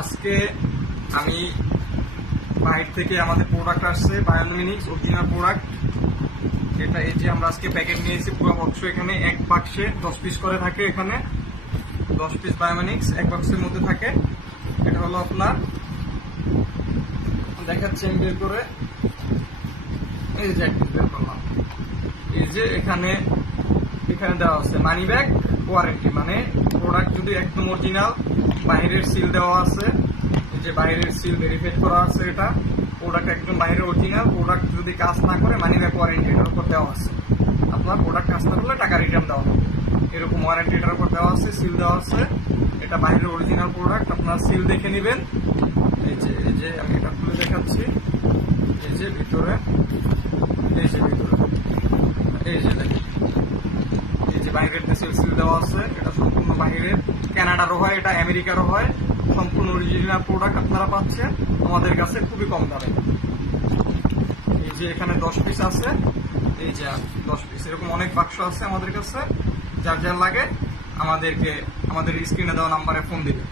আজকে আমি বাইরে থেকে আমাদের প্রোডাক্ট আসছে বায়োমিনিক্স অরিজিনাল প্রোডাক্ট এটা, এই যে আমরা আজকে প্যাকেট নিয়েছি, পুরো বক্স এখানে এক বাক্সে দশ পিস করে থাকে এখানে। দশ পিস বায়োমিনিক্স এক বাক্সের মধ্যে থাকে। এটা হলো আপনার, দেখাচ্ছি আমি বের করে। এই যে বের করলাম। এই যে এখানে এখানে দেওয়া আছে মানি ব্যাগ ওয়ারেন্টি মানে প্রোডাক্ট যদি একদম অরিজিনাল বাইরের সিল দেওয়া আছে যে বাইরের সিল ভেরিফাইড করা আছে এটা প্রোডাক্ট একদম বাইরের অরিজিনাল প্রোডাক্ট যদি কাজ না করে মানি ব্যাগ ওয়ারেন্টি এটার উপর দেওয়া আছে। আপনার প্রোডাক্ট কাজ না করলে টাকা রিটার্ন দেওয়া হবে। এরকম ওয়ারেন্টি এটার উপর দেওয়া আছে সিল দেওয়া আছে। এটা বাইরের অরিজিনাল প্রোডাক্ট আপনার সিল দেখে নেবেন। এই যে এই যে, আমি এটা খুলে দেখাচ্ছি। এই যে ভিতরে, এই যে ভিতরে এই যে দেখেন বাইরের দেশে সিল দেওয়া আছে, এটা সম্পূর্ণ বাইরের। কানাডারও হয়, এটা আমেরিকারও হয়। সম্পূর্ণ অরিজিনাল প্রোডাক্ট আপনারা পাচ্ছেন, আমাদের কাছে খুবই কম দামে। এই যে এখানে দশ পিস আছে, এই যে দশ পিস এরকম অনেক বাক্স আছে আমাদের কাছে, যার যার লাগে, আমাদেরকে, আমাদের স্ক্রিনে দেওয়া নাম্বারে ফোন দিবে